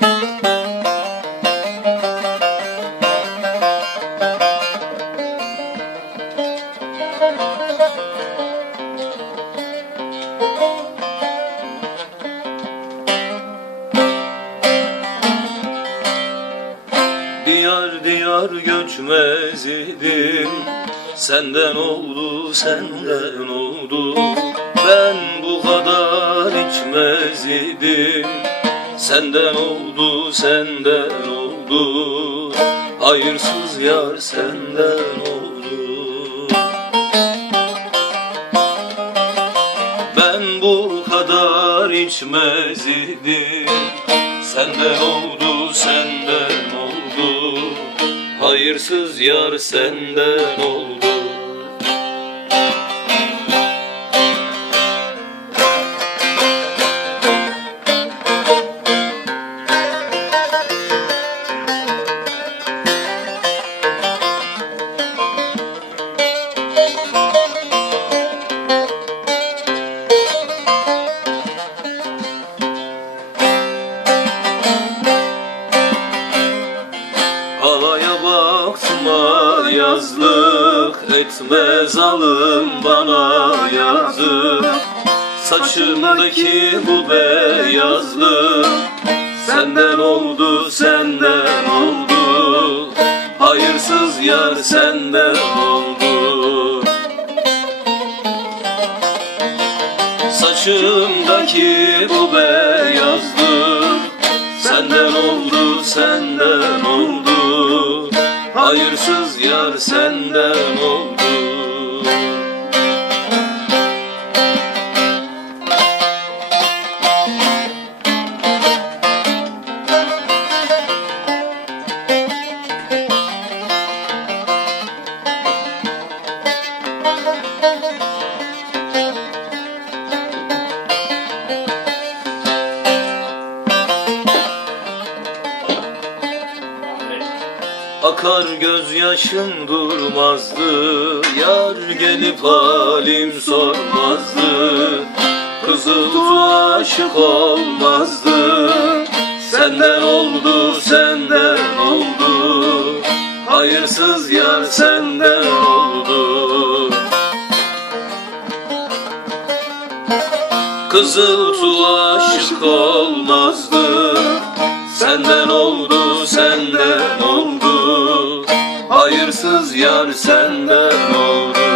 Diyar diyar göçmez idim Senden oldu senden oldu. Ben bu kadar içmez idim Senden oldu senden oldu. Hayırsız yar senden oldu. Ben bu kadar içmez idim. Senden oldu senden oldu. Hayırsız yar senden oldu baktım ay yazlık Etmez alım bana yazık. Saçımdaki bu beyazlık Senden oldu senden oldu. Hayırsız yar senden oldu. Saçımdaki bu beyazlık Senden oldu, senden oldu Hayırsız yar senden oldu Akar gözyaşım durmazdı. Yar gelip halim sormazdı. Kızıl aşık olmazdı. Senden oldu, senden oldu. Hayırsız yar senden oldu. Kızıl tu aşık olmazdı. Senden oldu, senden oldu Hayırsız yar senden oldu